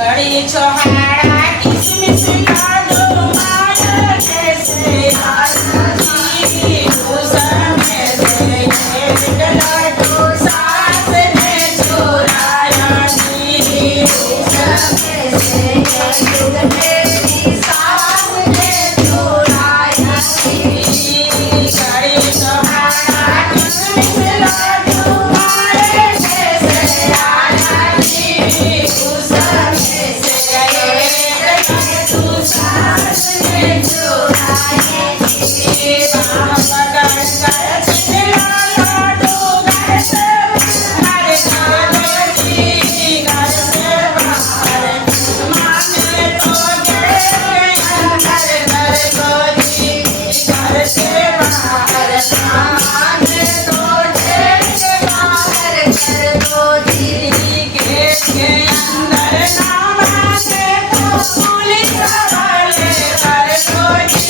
कड़ी छोहाड़ा किसमिस काजू मार जैसे आजी उसमें से एक लड्डू सास ने चुराया जी उसमें से एक लड्डू मेरी सास ने चुराया जी कड़ी छोहाड़ा किसमिस लड्डू मार जैसे आजी उसमें से एक लड्डू सास ने चुराया जी बाप पकड़ कर छिला लड्डू घर से बाहर कर जी घर से बाहर माने तो गए अंदर घर को जी घर से बाहर माने तो गए बाहर घर को जी गेट के अंदर ना माने तो पुलिस वाले घर को जी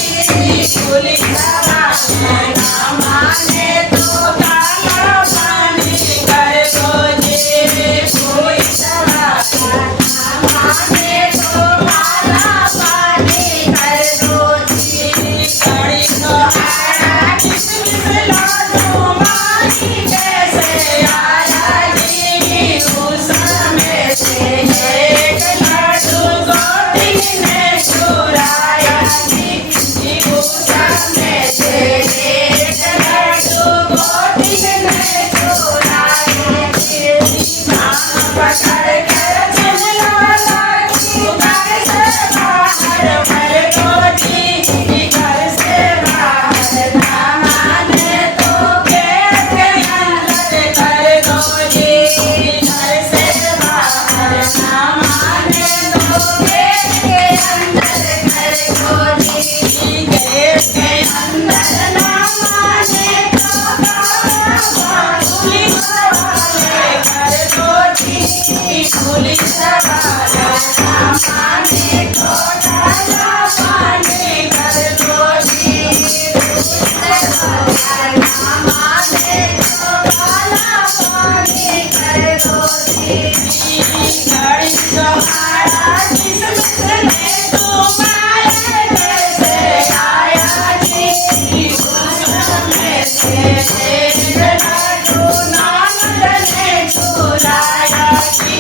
पुलिस वाले ना माने तो काला पानी घर को जी पुलिस वाले ना माने तो काला पानी घर को जी कड़ी छोहाड़ा किसमिस लड्डू मारी जैसे आया जी उसमें से एक लड्डू गोटी ने चुराया जी उसमें से एक लड्डू गोटी ने चुराया जी बाप पकड़ कर छिला लड्डू घर से बाहर भर को जी घर से बाहर ना माने तो गेट के अंदर कर को जी घर से बाहर ना माने तो गेट के अंदर कर को जी गेट के अंदर ना माने तो पुलिस वाले घर को जी पुलिस वाले ना माने तो काला पानी घर को जी पुलिस वाले ना माने तो काला पानी घर को जी कड़ी छोहाड़ा किसमिस ने तुम्हारे जैसे आया जी उसमें से एक लड्डू ननद ने चुराया जी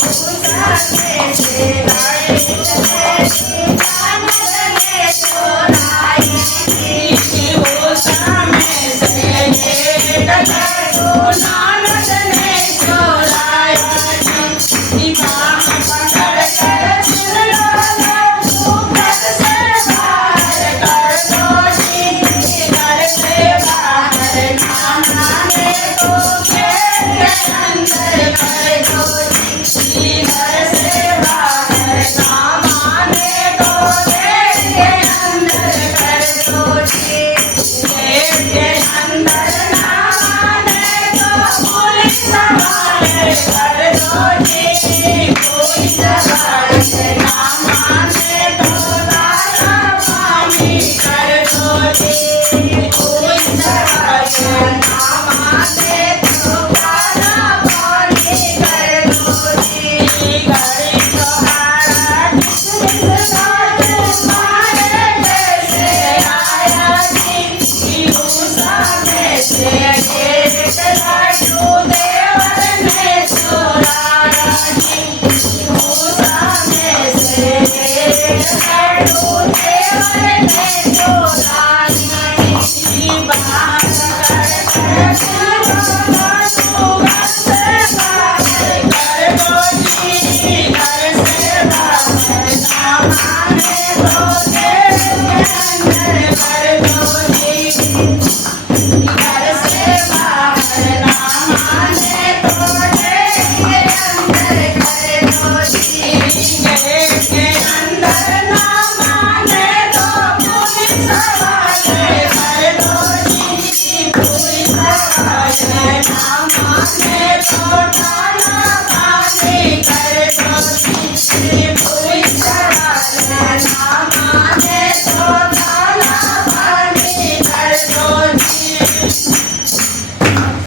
उसमें से एक लड्डू